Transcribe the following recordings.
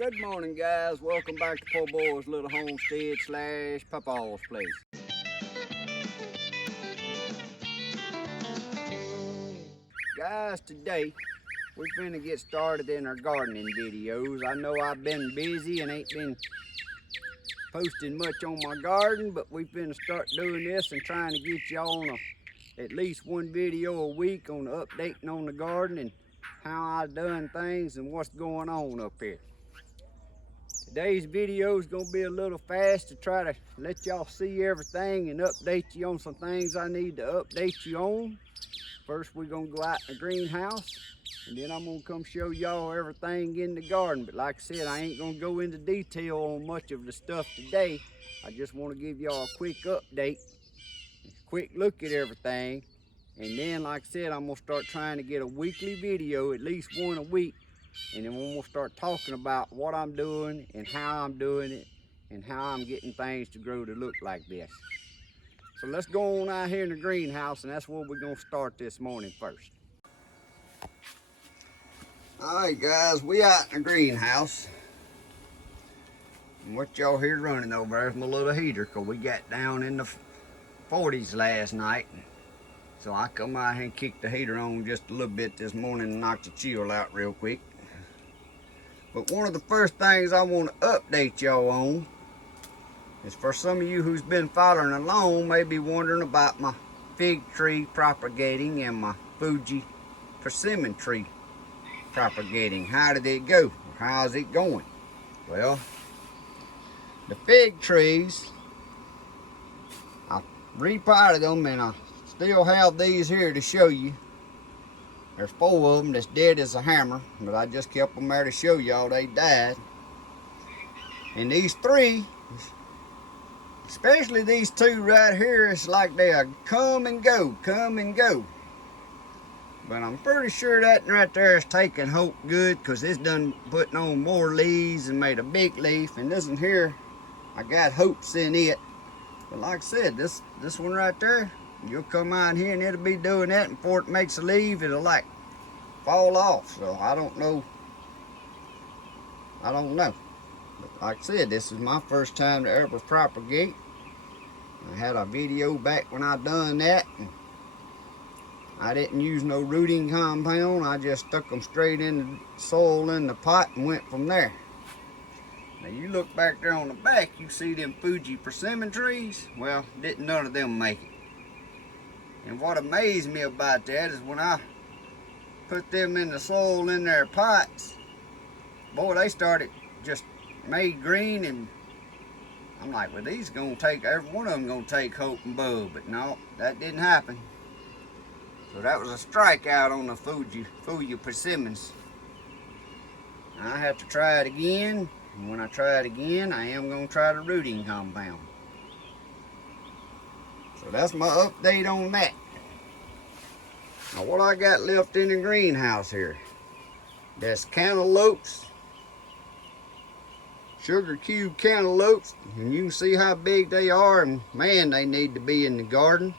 Good morning, guys. Welcome back to Poorboys little homestead slash Papaw's place. Guys, today we're finna get started in our gardening videos. I know I've been busy and ain't been posting much on my garden, but we finna start doing this and trying to get y'all on at least one video a week on updating on the garden and how I've done things and what's going on up here. Today's video is going to be a little fast to try to let y'all see everything and update you on some things I need to update you on. First, we're going to go out in the greenhouse, and then I'm going to come show y'all everything in the garden. But like I said, I ain't going to go into detail on much of the stuff today. I just want to give y'all a quick update, a quick look at everything. And then, like I said, I'm going to start trying to get a weekly video, at least one a week. And then we'll start talking about what I'm doing and how I'm doing it and how I'm getting things to grow to look like this. So let's go on out here in the greenhouse, and that's where we're going to start this morning first. Alright guys, we out in the greenhouse. And what y'all hear running over there is my little heater, because we got down in the 40s last night. So I come out here and kicked the heater on just a little bit this morning and knocked the chill out real quick. But one of the first things I want to update y'all on is, for some of you who's been following along may be wondering about my fig tree propagating and my Fuji persimmon tree propagating. How did it go? How's it going? Well, the fig trees, I repotted them and I still have these here to show you. There's 4 of them that's dead as a hammer, but I just kept them there to show y'all they died. And these 3, especially these 2 right here, it's like they are come and go, come and go. But I'm pretty sure that right there is taking hope good, because it's done putting on more leaves and made a big leaf. And this one here, I got hopes in it. But like I said, this one right there, you'll come out here and it'll be doing that, and before it makes a leaf, it'll like fall off. So I don't know. But like I said, this is my first time to ever propagate. I had a video back when I done that, and I didn't use no rooting compound. I just stuck them straight in the soil in the pot and went from there. Now you look back there on the back, you see them Fuji persimmon trees. Well, didn't none of them make it. And what amazed me about that is when I put them in the soil in their pots, boy, they started just made green, and I'm like, well, these gonna take, every one of them gonna take hope and bud. But no, that didn't happen. So that was a strikeout on the Fuji persimmons. I have to try it again, and when I try it again, I am gonna try the rooting compound. So that's my update on that. Now what I got left in the greenhouse here, that's cantaloupes, sugar cube cantaloupes, and you can see how big they are, and man, they need to be in the garden.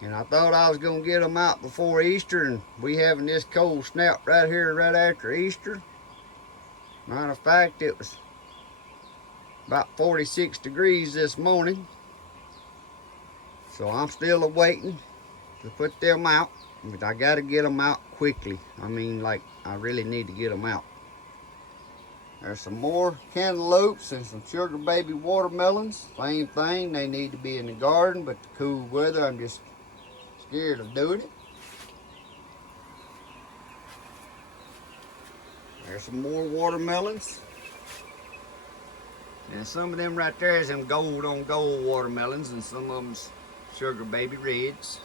And I thought I was going to get them out before Easter, and we having this cold snap right here right after Easter. Matter of fact, it was about 46 degrees this morning. So I'm still waiting to put them out, but I got to get them out quickly. I mean, like, I really need to get them out. There's some more cantaloupes and some sugar baby watermelons. Same thing, they need to be in the garden, but the cool weather, I'm just scared of doing it. There's some more watermelons. And some of them right there is them gold on gold watermelons, and some of them's sugar baby reds.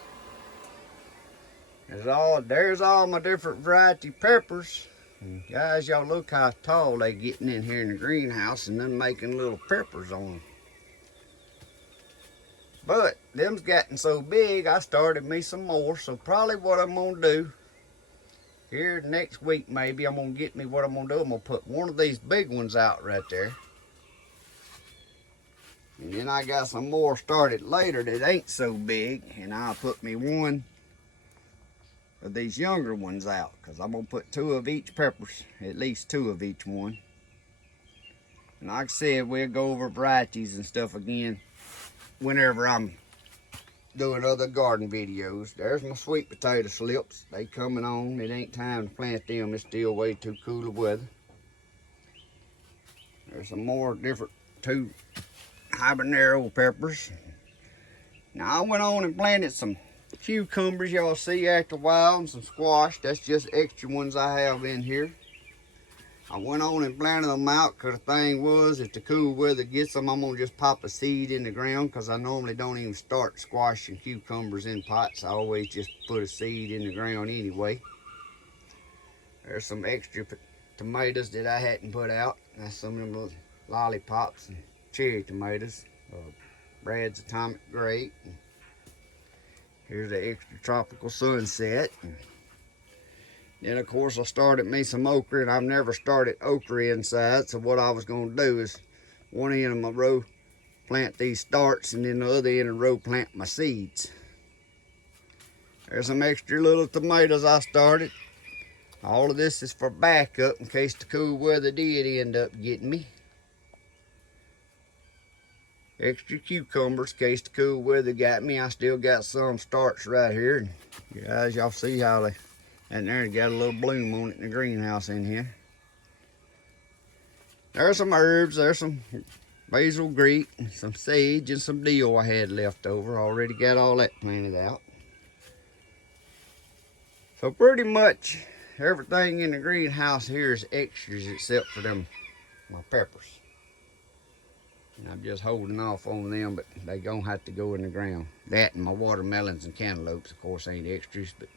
There's all my different variety peppers. And guys, y'all look how tall they getting in here in the greenhouse, and then making little peppers on them. But them's gotten so big, I started me some more. So probably what I'm gonna do here next week, maybe I'm gonna get me what I'm gonna do. I'm gonna put one of these big ones out right there. And then I got some more started later that ain't so big, and I'll put me one of these younger ones out, because I'm gonna put 2 of each peppers, at least 2 of each one. And like I said, we'll go over varieties and stuff again whenever I'm doing other garden videos. There's my sweet potato slips. They coming on. It ain't time to plant them. It's still way too cool of weather. There's some more different 2 habanero peppers. Now I went on and planted some cucumbers y'all see after a while, and some squash. That's just extra ones I have in here. I went on and planted them out because the thing was, if the cool weather gets them, I'm gonna just pop a seed in the ground, because I normally don't even start squash and cucumbers in pots. I always just put a seed in the ground anyway. There's some extra tomatoes that I hadn't put out. That's some of them little lollipops and cherry tomatoes. Brad's Atomic Great. Here's the extra tropical sunset. Then of course I started me some okra, and I've never started okra inside. So what I was gonna do is one end of my row plant these starts, and then the other end of the row plant my seeds. There's some extra little tomatoes I started. All of this is for backup in case the cool weather did end up getting me. Extra cucumbers in case the cool weather got me. I still got some starts right here. And guys, y'all see how they, and there, got a little bloom on it in the greenhouse in here. There's some herbs. There's some basil Greek, some sage, and some dill I had left over. Already got all that planted out. So pretty much everything in the greenhouse here is extras except for them, my peppers. And I'm just holding off on them, but they gonna have to go in the ground. That and my watermelons and cantaloupes, of course, ain't extras, but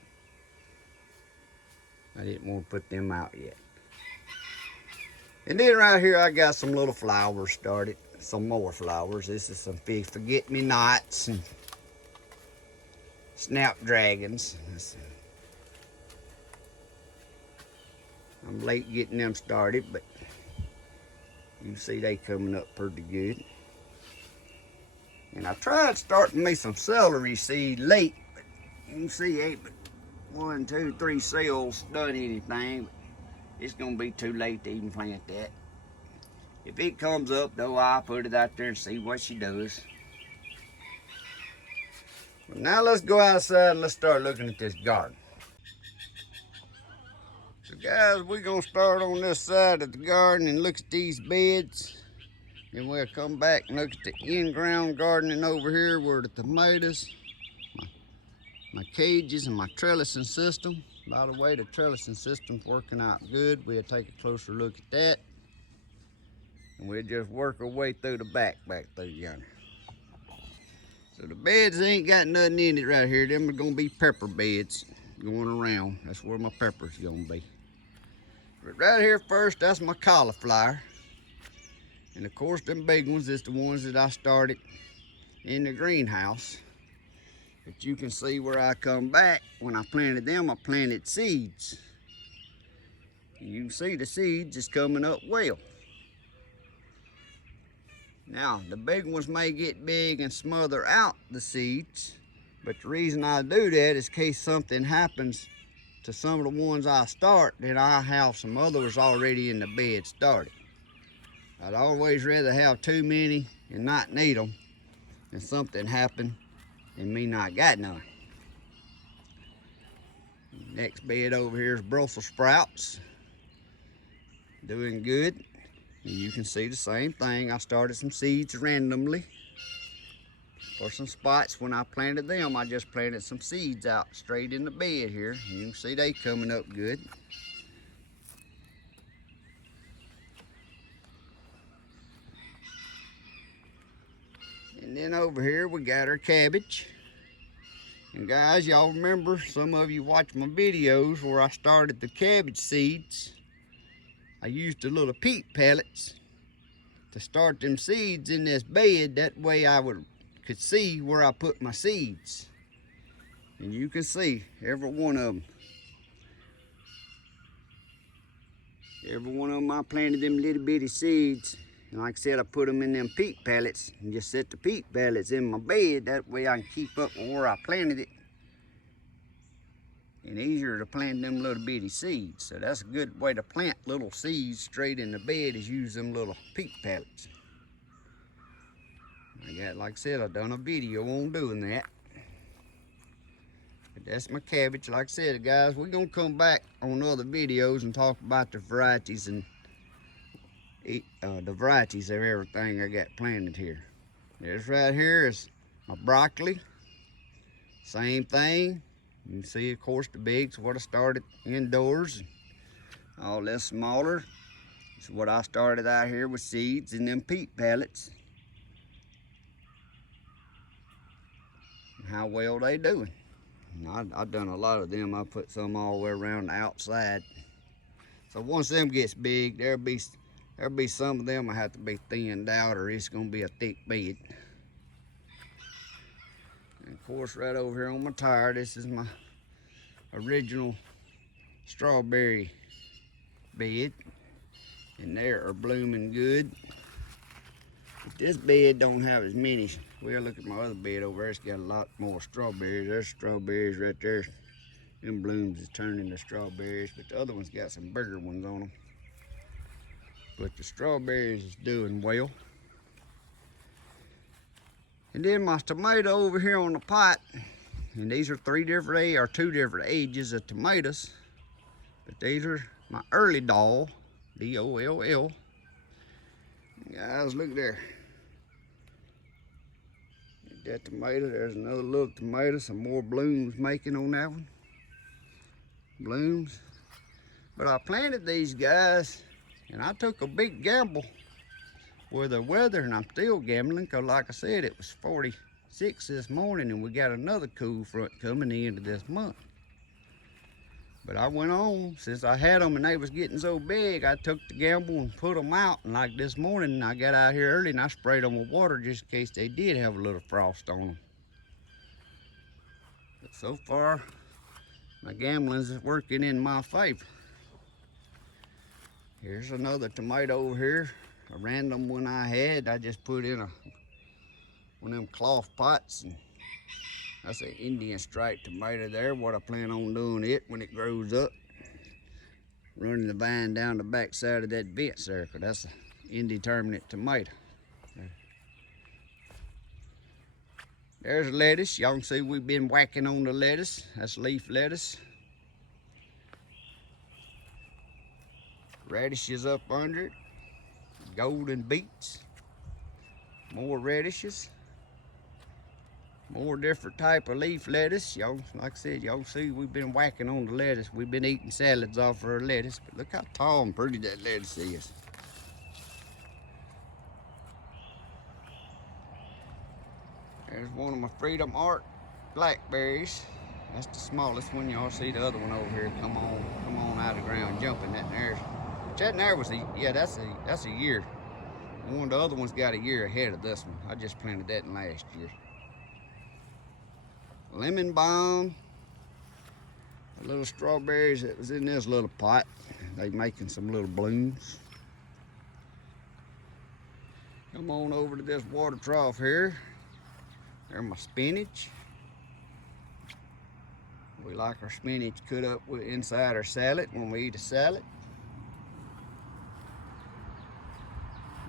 I didn't want to put them out yet. And then right here, I got some little flowers started. Some more flowers. This is some big forget-me-nots and snapdragons. I'm late getting them started, but you can see they coming up pretty good. And I tried starting me some celery seed late, but you can see ain't but 1, 2, 3 cells done anything. But it's gonna be too late to even plant that. If it comes up though, I'll put it out there and see what she does. But now let's go outside and let's start looking at this garden. So guys, we're gonna start on this side of the garden and look at these beds. Then we'll come back and look at the in-ground gardening over here where the tomatoes, my cages, and my trellising system. By the way, the trellising system's working out good. We'll take a closer look at that. And we'll just work our way through the back through yonder. So the beds ain't got nothing in it right here. Them are gonna be pepper beds going around. That's where my pepper's gonna be. But right here first, that's my cauliflower. And of course, them big ones is the ones that I started in the greenhouse. But you can see where I come back. When I planted them, I planted seeds. And you can see the seeds is coming up well. Now, the big ones may get big and smother out the seeds. But the reason I do that is in case something happens to some of the ones I start, then I have some others already in the bed started. I'd always rather have too many and not need them than something happen and me not got none. Next bed over here is Brussels sprouts. Doing good. And you can see the same thing. I started some seeds randomly for some spots. When I planted them, I just planted some seeds out straight in the bed here. And you can see they coming up good. And then over here we got our cabbage. And guys, y'all remember, some of you watch my videos where I started the cabbage seeds. I used the little peat pellets to start them seeds in this bed. That way I could see where I put my seeds. And you can see every one of them. Every one of them I planted them little bitty seeds. And like I said, I put them in them peat pellets and just set the peat pellets in my bed. That way I can keep up with where I planted it. and easier to plant them little bitty seeds. So that's a good way to plant little seeds straight in the bed, is use them little peat pellets. Like I said, I've done a video on doing that. But that's my cabbage. Like I said, guys, we're gonna come back on other videos and talk about the varieties and the varieties of everything I got planted here. This right here is my broccoli. Same thing. You can see, of course, the big's what I started indoors. All this smaller is what I started out here with seeds and them peat pellets. How well they doing. I've done a lot of them. I put some all the way around the outside. So once them gets big, there'll be some of them I have to be thinned out, or it's gonna be a thick bed. And of course, right over here on my tire, this is my original strawberry bed, and they are blooming good. But this bed don't have as many. Well, look at my other bed over there. It's got a lot more strawberries. There's strawberries right there. Them blooms is turning to strawberries, but the other one's got some bigger ones on them. But the strawberries is doing well. And then my tomato over here on the pot, and these are two different ages of tomatoes, but these are my early doll, D-O-L-L. Guys, look there. That tomato, there's another little tomato, some more blooms making on that one. Blooms. But I planted these guys, and I took a big gamble with the weather, and I'm still gambling, because like I said, it was 46 this morning, and we got another cool front coming into this month. But I went on, since I had them and they was getting so big, I took the gamble and put them out. And like this morning, I got out here early and I sprayed them with water just in case they did have a little frost on them. But so far, my gambling's working in my favor. Here's another tomato over here, a random one I had. I just put in one of them cloth pots, and that's an Indian striped tomato there. What I plan on doing it when it grows up, running the vine down the back side of that vent circle. That's an indeterminate tomato. There's lettuce. Y'all can see we've been whacking on the lettuce. That's leaf lettuce. Radishes up under it. Golden beets. More radishes. More different type of leaf lettuce. Y'all, like I said, y'all see we've been whacking on the lettuce. We've been eating salads off of our lettuce, but look how tall and pretty that lettuce is. There's one of my Freedom Art blackberries. That's the smallest one. Y'all see the other one over here come on out of the ground jumping. That there was that's a year. One of the other ones got a year ahead of this one. I just planted that in last year. Lemon balm, the little strawberries that was in this little pot, they making some little blooms. Come on over to this water trough here. There's my spinach. We like our spinach cut up inside our salad when we eat a salad.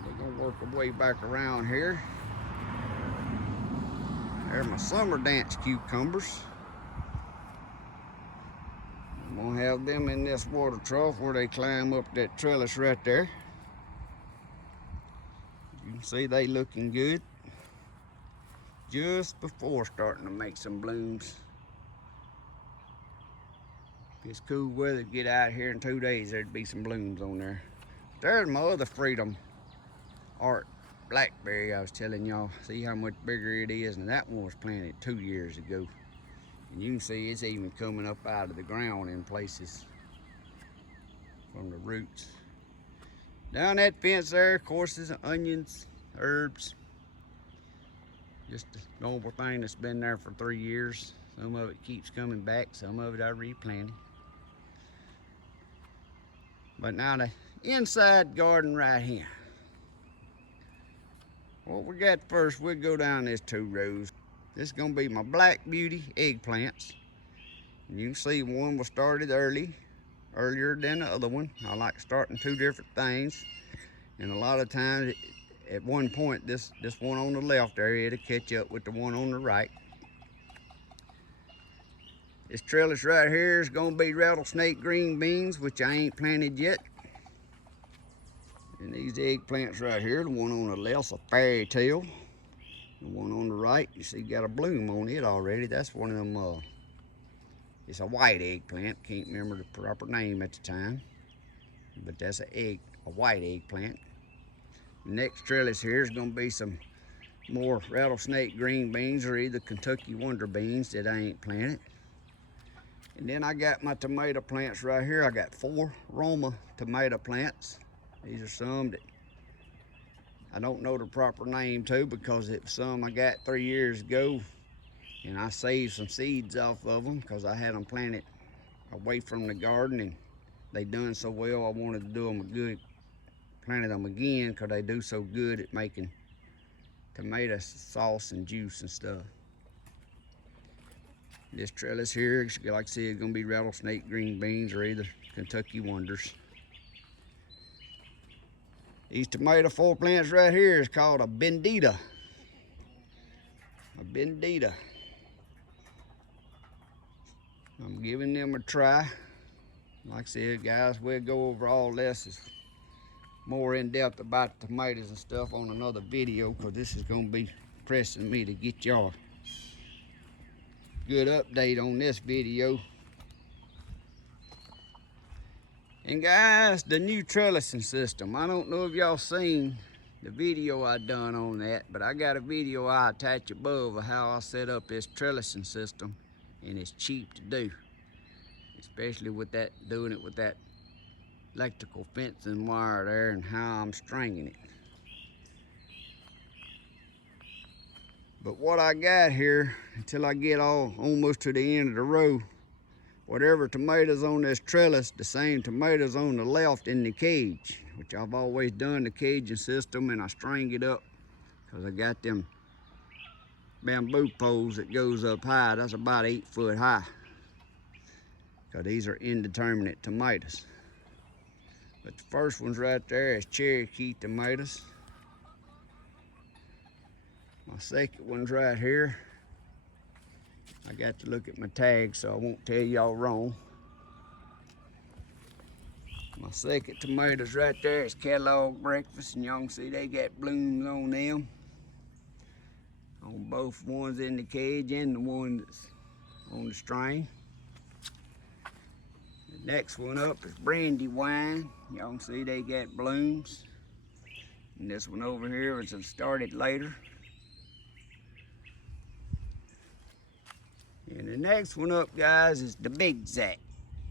We're gonna work our way back around here. There's my summer dance cucumbers. I'm gonna have them in this water trough where they climb up that trellis right there. You can see they looking good. Just before starting to make some blooms. If it's cool weather, get out here in 2 days, there'd be some blooms on there. There's my other Freedom Art blackberry I was telling y'all. See how much bigger it is, and that one was planted 2 years ago. And you can see it's even coming up out of the ground in places from the roots. Down that fence there, of course, is onions, herbs. Just a normal thing that's been there for 3 years. Some of it keeps coming back, some of it I replanted. But now the inside garden right here. What we got first, we'll go down this 2 rows. This is gonna be my Black Beauty eggplants. You can see one was started earlier than the other one. I like starting two different things. And a lot of times, at one point, this one on the left area to catch up with the one on the right. This trellis right here is gonna be rattlesnake green beans, which I ain't planted yet. And these eggplants right here, the one on the left's a fairy tale. The one on the right, you see, got a bloom on it already. That's one of them, it's a white eggplant. Can't remember the proper name at the time. But that's a white eggplant. The next trellis here is gonna be some more rattlesnake green beans or either Kentucky Wonder beans that I ain't planted. And then I got my tomato plants right here. I got 4 Roma tomato plants. These are some that I don't know the proper name to because it was some I got 3 years ago, and I saved some seeds off of them because I had them planted away from the garden and they done so well I wanted to do them planted them again because they do so good at making tomato sauce and juice and stuff. This trellis here, like I said, is gonna be rattlesnake green beans or either Kentucky Wonders. These tomato 4 plants right here is called a Bendita. A Bendita. I'm giving them a try. Like I said, guys, we'll go over all this more in depth about the tomatoes and stuff on another video because this is going to be pressing me to get y'all good update on this video. And guys, the new trellising system. I don't know if y'all seen the video I done on that, but I got a video I attach above of how I set up this trellising system, and it's cheap to do, especially with that, doing it with that electrical fencing wire there and how I'm stringing it. But what I got here, until I get almost to the end of the row, whatever tomatoes on this trellis, the same tomatoes on the left in the cage, which I've always done the caging system, and I string it up because I got them bamboo poles that goes up high. That's about 8 foot high because these are indeterminate tomatoes. But the first ones right there is Cherokee tomatoes. My second one's right here. I got to look at my tags so I won't tell y'all wrong. My second tomatoes right there is Kellogg Breakfast, and y'all can see they got blooms on them. On both ones in the cage and the one that's on the string. The next one up is Brandywine. Y'all can see they got blooms. And this one over here was started later. And the next one up, guys, is the Big Zack.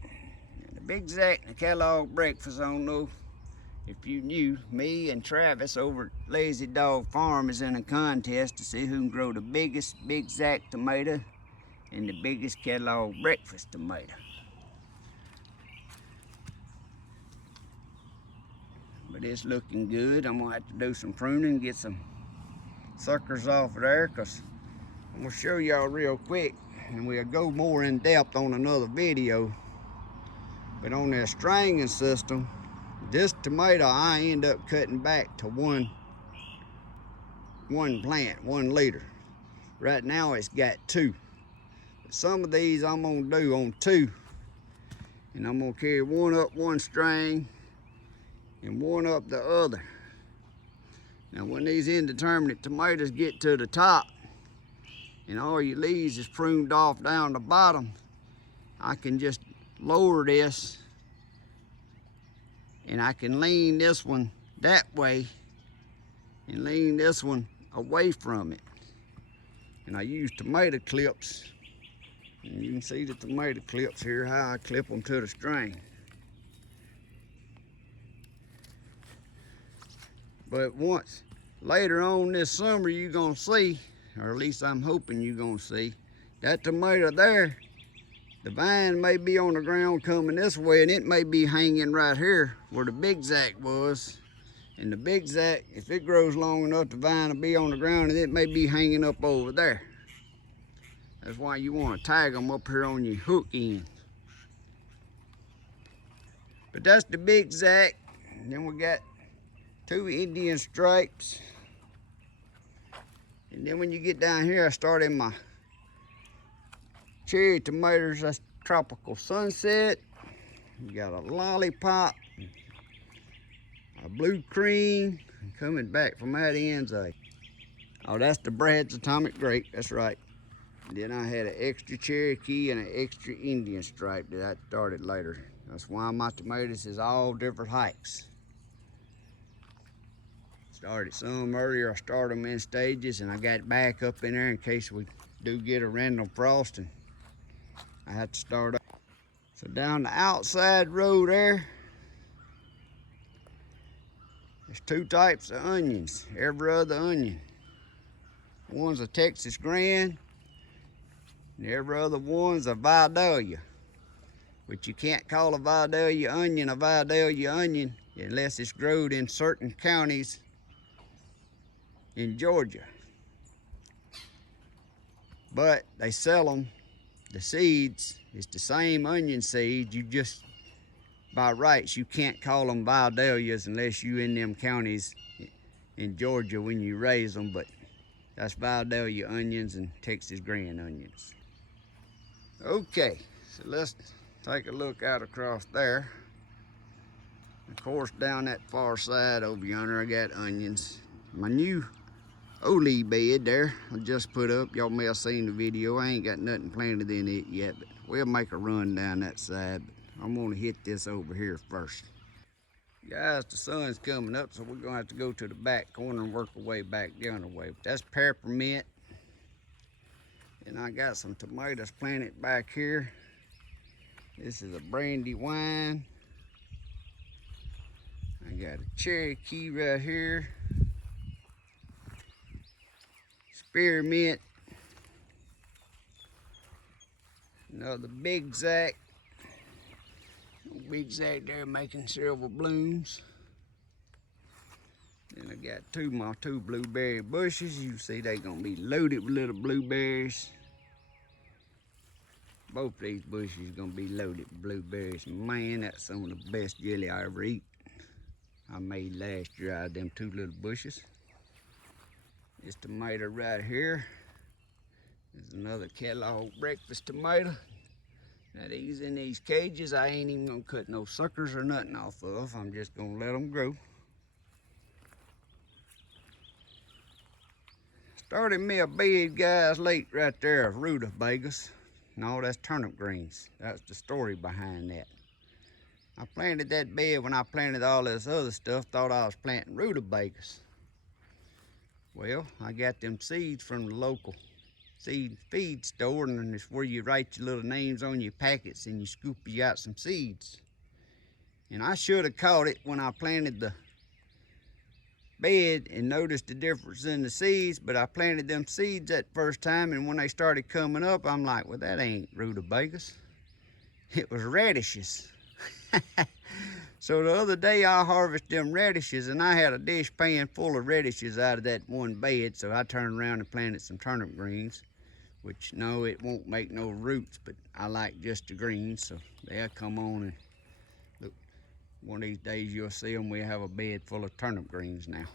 And the Big Zack and the Kellogg Breakfast, I don't know if you knew, me and Travis over at Lazy Dog Farm is in a contest to see who can grow the biggest Big Zack tomato and the biggest Kellogg Breakfast tomato. But it's looking good. I'm gonna have to do some pruning, get some suckers off of there, because I'm gonna show y'all real quick, and we'll go more in depth on another video. But on that stringing system, this tomato I end up cutting back to one plant, 1 liter. Right now it's got 2. But some of these I'm gonna do on 2, and I'm gonna carry one up one string and one up the other. Now when these indeterminate tomatoes get to the top and all your leaves is pruned off down the bottom, I can just lower this and I can lean this one that way and lean this one away from it. And I use tomato clips, and you can see the tomato clips here, how I clip them to the string. But once later on this summer, you're gonna see, or at least I'm hoping you're gonna see, that tomato there, the vine may be on the ground coming this way, and it may be hanging right here where the Big Zack was. And the Big Zack, if it grows long enough, the vine will be on the ground, and it may be hanging up over there. That's why you want to tag them up here on your hook end. But that's the big Zack. And then we got 2 Indian stripes. And then when you get down here, I started my cherry tomatoes. That's Tropical Sunset. You got a lollipop, a blue cream, and coming back from that end's a, oh, that's the Brad's Atomic Grape, that's right. And then I had an extra Cherokee and an extra Indian stripe that I started later. That's why my tomatoes is all different heights. Started some earlier, I started them in stages, and I got back up in there in case we do get a random frost and I have to start up. So down the outside row there's 2 types of onions, every other onion. One's a Texas Grand, and every other one's a Vidalia. But you can't call a Vidalia onion unless it's grown in certain counties in Georgia. But they sell them, the seeds, it's the same onion seed, you just, by rights, you can't call them Vidalias unless you in them counties in Georgia when you raise them, but that's Vidalia onions and Texas Grand onions. Okay, so let's take a look out across there. Of course, down that far side over yonder, I got onions. My new Oli bed there, I just put up. Y'all may have seen the video. I ain't got nothing planted in it yet, but we'll make a run down that side. But I'm gonna hit this over here first. Guys, the sun's coming up, so we're gonna have to go to the back corner and work our way back the other way. But that's peppermint. And I got some tomatoes planted back here. This is a Brandywine. I got a Cherokee right here. Spearmint. Another big Zack. Big Zack there making several blooms. Then I got my two blueberry bushes. You see they gonna be loaded with little blueberries. Both these bushes gonna be loaded with blueberries. Man, that's some of the best jelly I ever eat. I made last year out of them 2 little bushes. This tomato right here is another Kellogg breakfast tomato. Now these in these cages, I ain't even gonna cut no suckers or nothing off of. I'm just gonna let them grow. Started me a bed, guys, late right there of rutabagas. No, that's turnip greens. That's the story behind that. I planted that bed when I planted all this other stuff, thought I was planting rutabagas. Well, I got them seeds from the local seed feed store, and it's where you write your little names on your packets and you scoop you out some seeds. And I should have caught it when I planted the bed and noticed the difference in the seeds, but I planted them seeds that first time, and when they started coming up, I'm like, well, that ain't rutabagas. It was radishes. So the other day I harvested them radishes, and I had a dish pan full of radishes out of that one bed, so I turned around and planted some turnip greens, which no, it won't make no roots, but I like just the greens, so they'll come on. And look, one of these days you'll see them, we have a bed full of turnip greens now.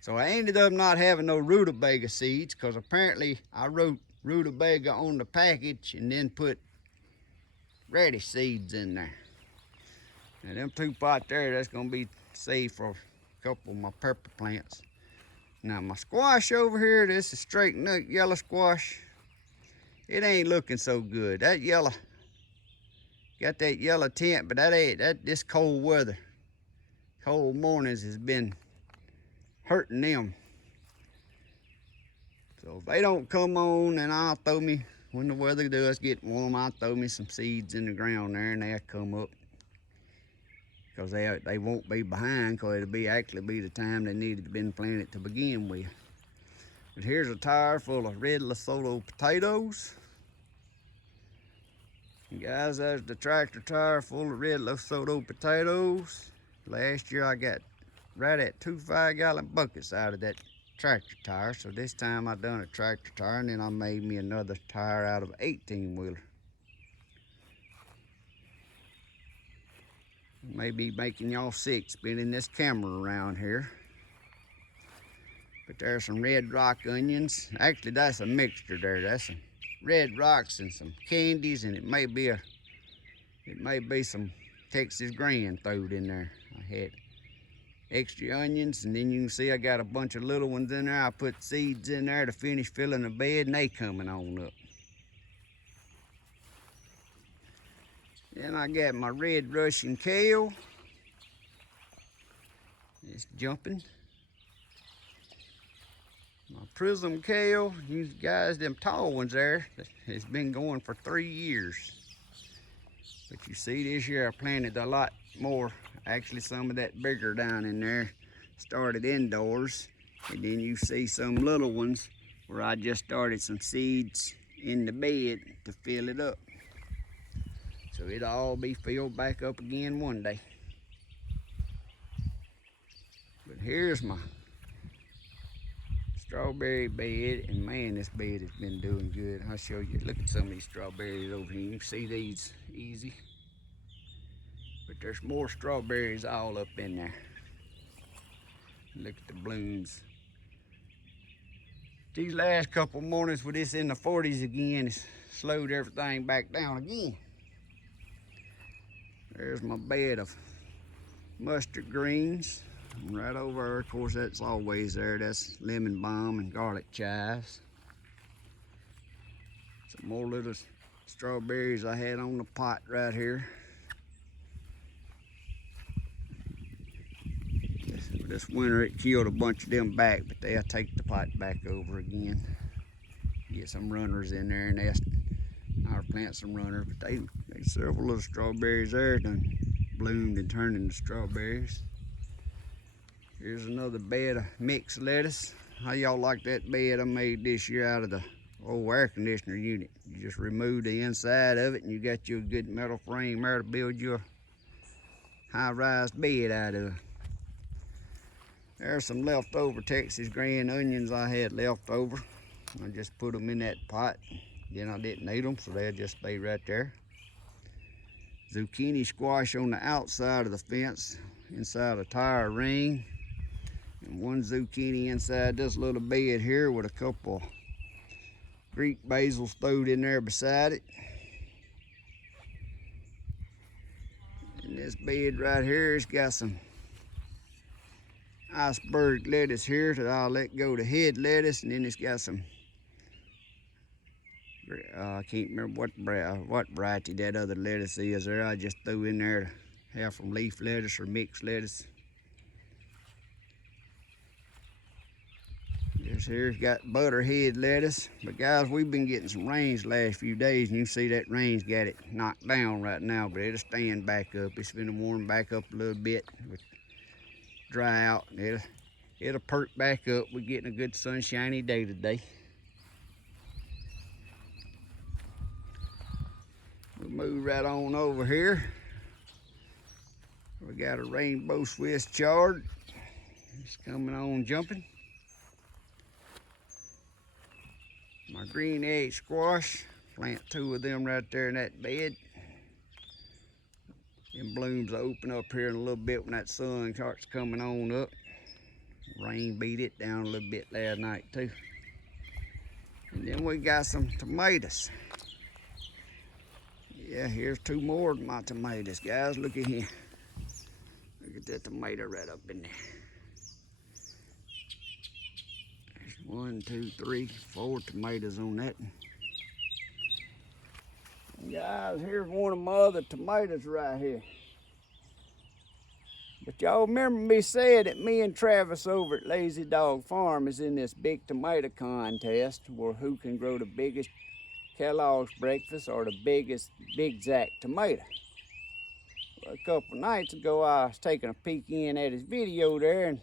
So I ended up not having no rutabaga seeds, because apparently I wrote rutabaga on the package and then put radish seeds in there. Now them 2 pots there, that's gonna be saved for a couple of my pepper plants. Now my squash over here, this is straight nut yellow squash. It ain't looking so good. That yellow, got that yellow tint, but this cold weather, cold mornings has been hurting them. So if they don't come on, then I'll throw me, when the weather does get warm, I'll throw me some seeds in the ground there and they'll come up. Because they won't be behind, because it'll actually be the time they needed to been planted to begin with. But here's a tire full of red Lesotho potatoes. And guys, there's the tractor tire full of red Lesotho potatoes. Last year I got right at 2 5-gallon buckets out of that tractor tire. So this time I done a tractor tire, and then I made me another tire out of an 18-wheeler. Maybe making y'all sick spinning this camera around here. But there's some red rock onions. Actually, that's a mixture there. That's some red rocks and some candies, and it may be some Texas Grand throwed in there. I had extra onions, and then you can see I got a bunch of little ones in there. I put seeds in there to finish filling the bed, and they coming on up. Then I got my red Russian Kale. It's jumping. My prism kale, you guys, them tall ones there, it's been going for 3 years. But you see this year I planted a lot more. Actually, some of that bigger down in there started indoors. And then you see some little ones where I just started some seeds in the bed to fill it up. So it'll all be filled back up again one day. But here's my strawberry bed, and man, this bed has been doing good. I'll show you. Look at some of these strawberries over here. You can see these easy. But there's more strawberries all up in there. Look at the blooms. These last couple mornings with this in the 40s again, it's slowed everything back down again. There's my bed of mustard greens. Right over there, of course, that's always there. That's lemon balm and garlic chives. Some more little strawberries I had on the pot right here. This winter it killed a bunch of them back, but they'll take the pot back over again. Get some runners in there, and I'll plant some runners. But they several little strawberries there done bloomed and turned into strawberries. Here's another bed of mixed lettuce. How y'all like that bed I made this year out of the old air conditioner unit? You just remove the inside of it, and you got you a good metal frame there to build you a high-rise bed out of. There's some leftover Texas Grand onions I had left over. I just put them in that pot. Then I didn't eat them, so they'll just stay right there. Zucchini squash on the outside of the fence, inside a tire ring. And one zucchini inside this little bed here with a couple Greek basils thrown in there beside it. And this bed right here has got some iceberg lettuce here that I'll let go to head lettuce, and then it's got some I can't remember what variety that other lettuce is there. I just threw in there to have from leaf lettuce or mixed lettuce. This here's got butterhead lettuce. But guys, we've been getting some rains the last few days, and you see that rain's got it knocked down right now, but it'll stand back up. It's been warm back up a little bit. Dry out, and it'll perk back up. We're getting a good sunshiny day today. We'll move right on over here. We got a rainbow Swiss chard. It's coming on jumping. My green egg squash. Plant 2 of them right there in that bed. Them blooms will open up here in a little bit when that sun starts coming on up. Rain beat it down a little bit last night too. And then we got some tomatoes. Yeah, here's 2 more of my tomatoes, guys. Look at here. Look at that tomato right up in there. There's 1, 2, 3, 4 tomatoes on that. Guys, here's one of my other tomatoes right here. But y'all remember me saying that me and Travis over at Lazy Dog Farm is in this big tomato contest where who can grow the biggest Kellogg's breakfast or the biggest Big Zack tomato. Well, a couple nights ago I was taking a peek in at his video there, and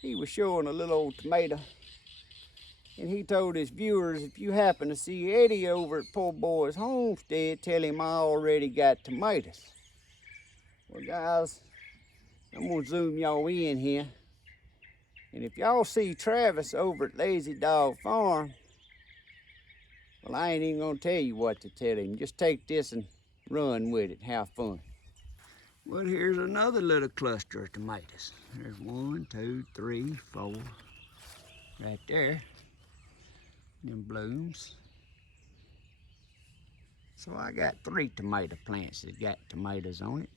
he was showing a little old tomato. And he told his viewers, if you happen to see Eddie over at Poorboys Homestead, tell him I already got tomatoes. Well guys, I'm gonna zoom y'all in here. And if y'all see Travis over at Lazy Dog Farm, well, I ain't even gonna tell you what to tell him. Just take this and run with it, have fun. Well, here's another little cluster of tomatoes. There's 1, 2, 3, 4, right there. Them blooms. So I got 3 tomato plants that got tomatoes on it.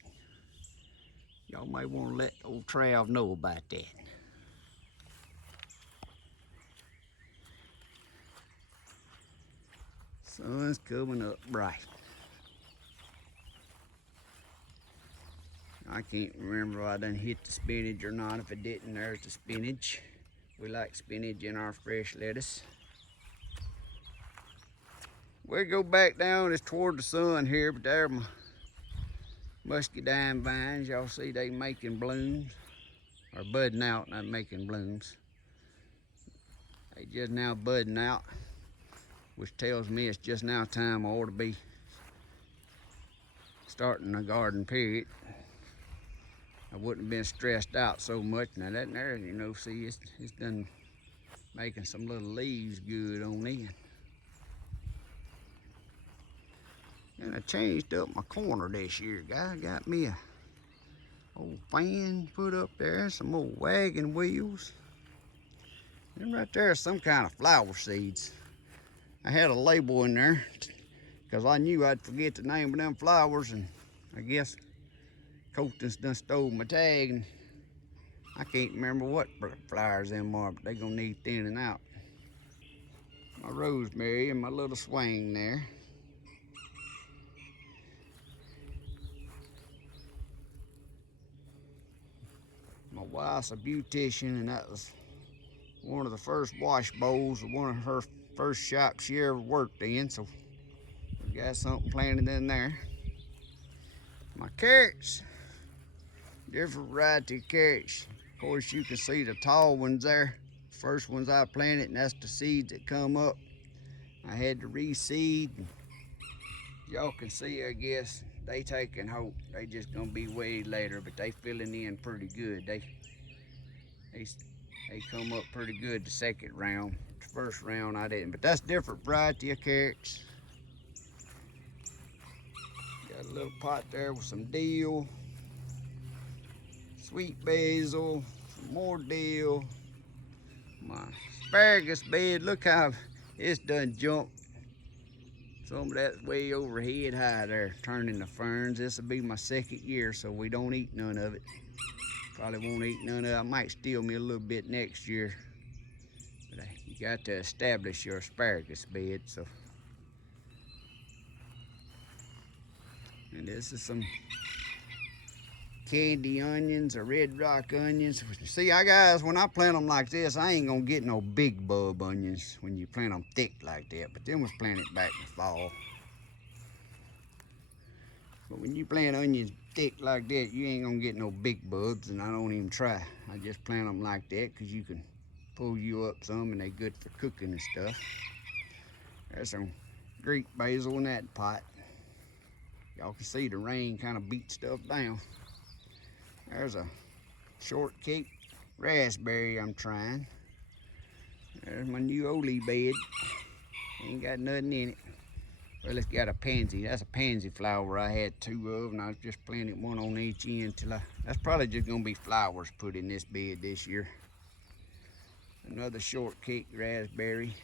Y'all may want to let old Trav know about that. Sun's coming up bright. I can't remember if I done hit the spinach or not. If I didn't, there's the spinach. We like spinach in our fresh lettuce. We go back down, it's toward the sun here, but there are my muscadine vines. Y'all see they making blooms, or budding out, not making blooms. They just now budding out, which tells me it's just now time I ought to be starting the garden period. I wouldn't have been stressed out so much. Now that there, you know, see, it's done making some little leaves good on in. And I changed up my corner this year, guy. Got me a old fan put up there, some old wagon wheels. And right there is some kind of flower seeds. I had a label in there because I knew I'd forget the name of them flowers, and I guess Colton's done stole my tag, and I can't remember what flowers them are, but they gonna need thinning out. My rosemary and my little swing there. My wife's a beautician, and that was one of the first wash bowls of one of her first shops she ever worked in, so we got something planted in there. My carrots, different variety of carrots. Of course, you can see the tall ones there. First ones I planted, and that's the seeds that come up. I had to reseed. Y'all can see, I guess, they taking hope. They just gonna be way later, but they filling in pretty good. They come up pretty good the second round. The first round I didn't, but that's different variety of carrots. Got a little pot there with some dill, sweet basil, some more dill. My asparagus bed, look how it's done jumped. Some of that's way overhead high there, turning the ferns. This will be my second year, so we don't eat none of it. Probably won't eat none of it. I might steal me a little bit next year. But you got to establish your asparagus bed. So, and this is some candy onions or red rock onions. See, guys, when I plant them like this, I ain't gonna get no big bulb onions when you plant them thick like that. But them was planted back in the fall. But when you plant onions thick like that, you ain't gonna get no big bulbs, and I don't even try. I just plant them like that because you can pull you up some, and they're good for cooking and stuff. There's some Greek basil in that pot. Y'all can see the rain kind of beat stuff down. There's a shortcake raspberry I'm trying. There's my new Oli bed. Ain't got nothing in it. Well, it's got a pansy. That's a pansy flower I had 2 of, and I just planted one on each end till that's probably just gonna be flowers put in this bed this year. Another shortcake raspberry.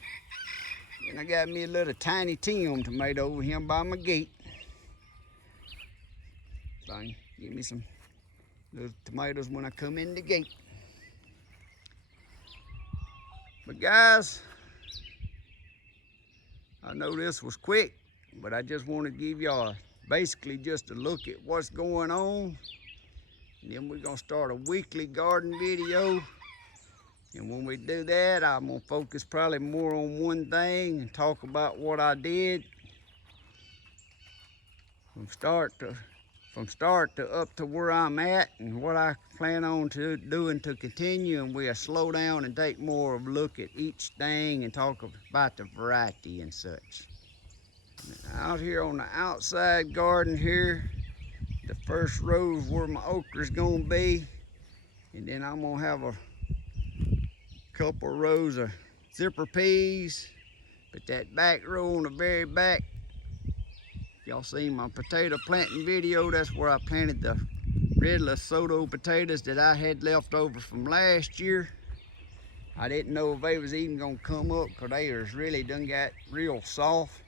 And I got me a little tiny Tim tomato over here by my gate. So I can give me some little tomatoes when I come in the gate. But guys, I know this was quick, but I just want to give y'all basically just a look at what's going on. And then we're gonna start a weekly garden video. And when we do that, I'm gonna focus probably more on one thing and talk about what I did from start to up to where I'm at, and what I plan on doing to continue. And we'll slow down and take more of a look at each thing and talk about the variety and such. Out here on the outside garden here, the first row is where my okra's gonna be, and then I'm gonna have a couple of rows of zipper peas. But that back row on the very back, y'all seen my potato planting video, that's where I planted the red Lesotho potatoes that I had left over from last year. I didn't know if they was even gonna come up because they was really done got real soft.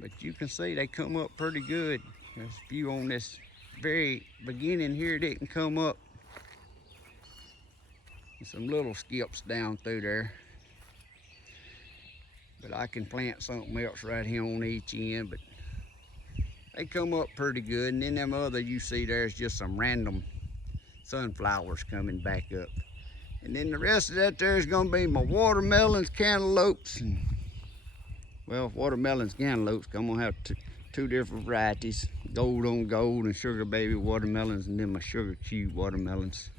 But you can see they come up pretty good. There's a few on this very beginning here didn't come up. And some little skips down through there. But I can plant something else right here on each end, but they come up pretty good. And then them other you see there's just some random sunflowers coming back up. And then the rest of that there is gonna be my watermelons, cantaloupes, and well, watermelons, cantaloupes, I'm gonna have two different varieties, gold on gold and sugar baby watermelons, and then my sugar cube watermelons.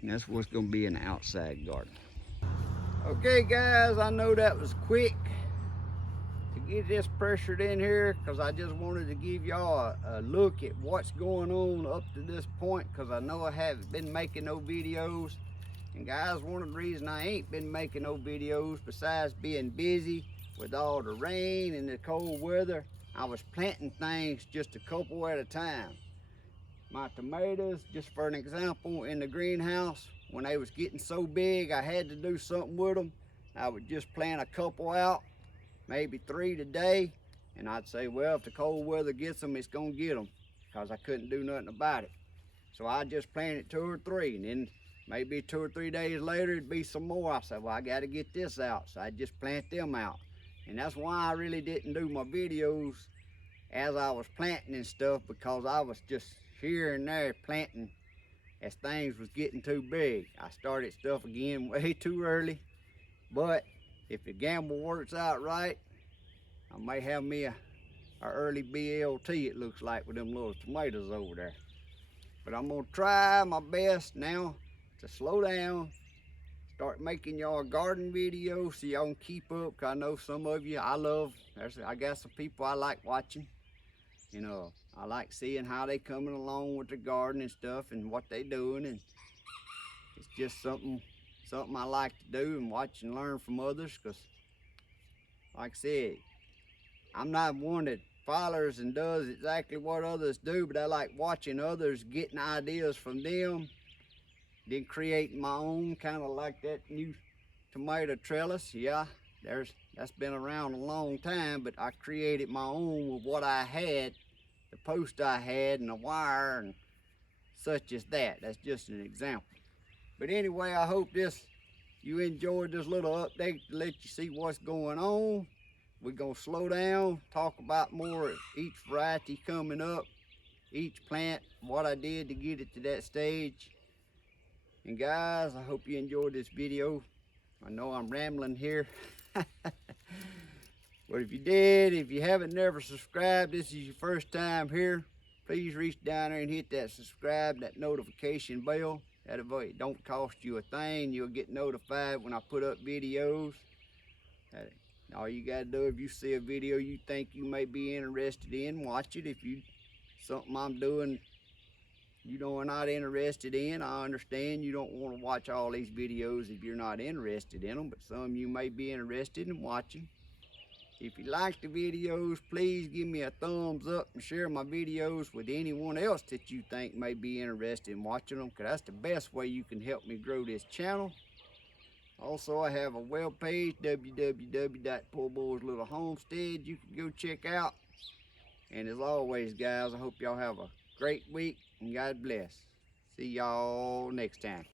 And that's what's gonna be in the outside garden. Okay guys, I know that was quick to get this pressured in here because I just wanted to give y'all a look at what's going on up to this point, because I know I haven't been making no videos. And guys, one of the reasons I ain't been making no videos, besides being busy with all the rain and the cold weather, I was planting things just a couple at a time. My tomatoes, just for an example, in the greenhouse, when they was getting so big I had to do something with them, I would just plant a couple out, maybe 3 today, and I'd say, well, if the cold weather gets them, it's gonna get them, because I couldn't do nothing about it. So I just planted 2 or 3, and then maybe 2 or 3 days later it'd be some more. I said, well, I got to get this out, so I just plant them out. And that's why I really didn't do my videos as I was planting and stuff, because I was just here and there planting as things was getting too big. I started stuff again way too early, but if the gamble works out right, I may have me a early BLT, it looks like, with them little tomatoes over there. But I'm gonna try my best now to slow down, start making y'all garden videos so y'all can keep up, because I know some of you I got some people I like watching. You know, I like seeing how they coming along with the garden and stuff and what they doing, and it's just something I like to do and watch and learn from others, because like I said, I'm not one that follows and does exactly what others do, but I like watching others, getting ideas from them, then creating my own, kind of like that new tomato trellis. Yeah, that's been around a long time, but I created my own with what I had, the post I had and the wire and such as that. That's just an example. But anyway, I hope you enjoyed this little update to let you see what's going on. We're gonna slow down, talk about more of each variety coming up, each plant, what I did to get it to that stage. And guys, I hope you enjoyed this video. I know I'm rambling here. But if you did, if you haven't never subscribed, this is your first time here, please reach down there and hit that subscribe, that notification bell. That way it don't cost you a thing. You'll get notified when I put up videos. All you gotta do, if you see a video you think you may be interested in, watch it. If something I'm doing you are not interested in, I understand you don't want to watch all these videos if you're not interested in them, but some you may be interested in watching. If you like the videos, please give me a thumbs up and share my videos with anyone else that you think may be interested in watching them, because that's the best way you can help me grow this channel. Also, I have a web page, www.Poorboys Little Homestead, you can go check out. And as always, guys, I hope y'all have a great week and God bless. See y'all next time.